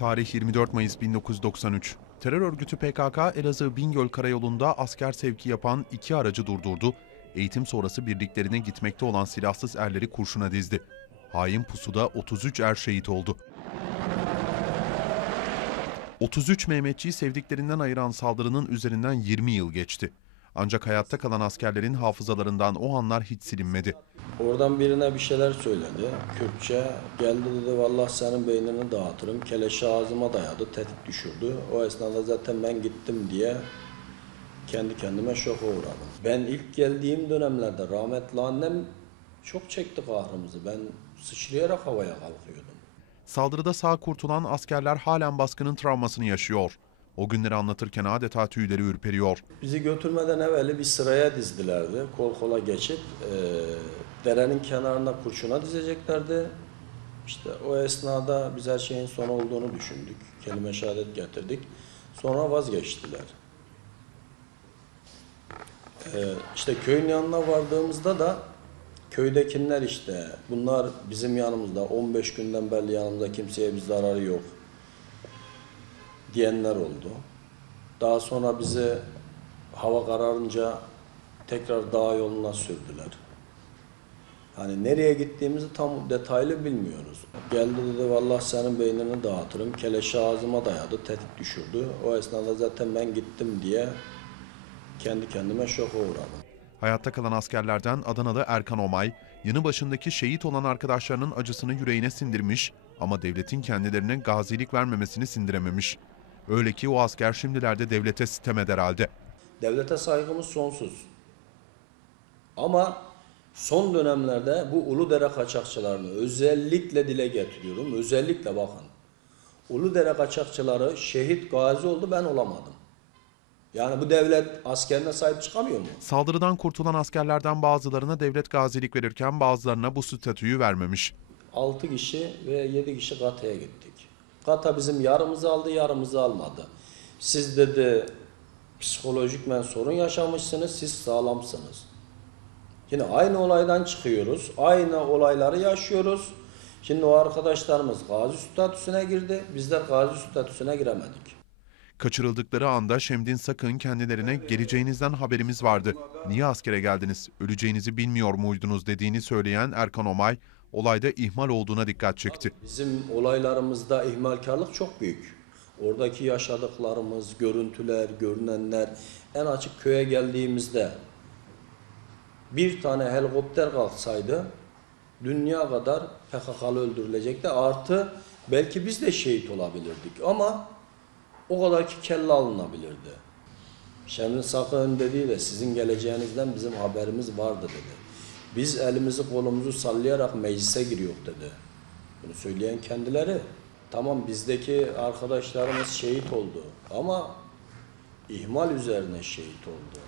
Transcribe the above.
Tarih 24 Mayıs 1993. Terör örgütü PKK Elazığ Bingöl Karayolu'nda asker sevki yapan iki aracı durdurdu. Eğitim sonrası birliklerine gitmekte olan silahsız erleri kurşuna dizdi. Hain pusuda 33 er şehit oldu. 33 Mehmetçiyi sevdiklerinden ayıran saldırının üzerinden 20 yıl geçti. Ancak hayatta kalan askerlerin hafızalarından o anlar hiç silinmedi. Oradan birine bir şeyler söyledi. Kürtçe geldi dedi vallahi senin beynini dağıtırım. Keleşi ağzıma dayadı, tetik düşürdü. O esnada zaten ben gittim diye kendi kendime şoka uğradım. Ben ilk geldiğim dönemlerde rahmetli annem çok çekti kahrımızı. Ben sıçrayarak havaya kalkıyordum. Saldırıda sağ kurtulan askerler halen baskının travmasını yaşıyor. O günleri anlatırken adeta tüyleri ürperiyor. Bizi götürmeden evveli bir sıraya dizdilerdi. Kol kola geçip e, derenin kenarına kurşuna dizeceklerdi. İşte o esnada biz her şeyin son olduğunu düşündük. Kelime şehadet getirdik. Sonra vazgeçtiler. E, işte köyün yanına vardığımızda da köydekiler işte bunlar bizim yanımızda 15 günden beri yanımızda kimseye bir zararı yok diyenler oldu. Daha sonra bizi hava kararınca tekrar dağ yoluna sürdüler. Hani nereye gittiğimizi tam detaylı bilmiyoruz. Geldi dedi vallahi senin beynini dağıtırım. Keleşi ağzıma dayadı, tetik düşürdü. O esnada zaten ben gittim diye kendi kendime şoka uğradım. Hayatta kalan askerlerden Adanalı Erkan Omay, yanı başındaki şehit olan arkadaşlarının acısını yüreğine sindirmiş ama devletin kendilerine gazilik vermemesini sindirememiş. Öyle ki o asker şimdilerde devlete sitem eder halde. Devlete saygımız sonsuz. Ama son dönemlerde bu Uludere kaçakçılarını özellikle dile getiriyorum. Özellikle bakın. Uludere kaçakçıları şehit gazi oldu ben olamadım. Yani bu devlet askerine sahip çıkamıyor mu? Saldırıdan kurtulan askerlerden bazılarına devlet gazilik verirken bazılarına bu statüyü vermemiş. 6 kişi ve 7 kişi Gata'ya gittik. Gata bizim yarımızı aldı, yarımızı almadı. Siz dedi psikolojikmen sorun yaşamışsınız, siz sağlamsınız. Yine aynı olaydan çıkıyoruz, aynı olayları yaşıyoruz. Şimdi o arkadaşlarımız gazi statüsüne girdi, bizler gazi statüsüne giremedik. Kaçırıldıkları anda Şemdin Sakın kendilerine geleceğinizden haberimiz vardı. Niye askere geldiniz, öleceğinizi bilmiyor muydunuz dediğini söyleyen Erkan Omay, olayda ihmal olduğuna dikkat çekti. Bizim olaylarımızda ihmalkarlık çok büyük. Oradaki yaşadıklarımız, görüntüler, görünenler en açık köye geldiğimizde bir tane helikopter kalksaydı dünya kadar PKK'lı öldürülecekti. Artı belki biz de şehit olabilirdik ama o kadar ki kelle alınabilirdi. Şemrin Sakın dediği de sizin geleceğinizden bizim haberimiz vardı dedi. Biz elimizi kolumuzu sallayarak meclise giriyor dedi. Bunu söyleyen kendileri. Tamam bizdeki arkadaşlarımız şehit oldu ama ihmal üzerine şehit oldu.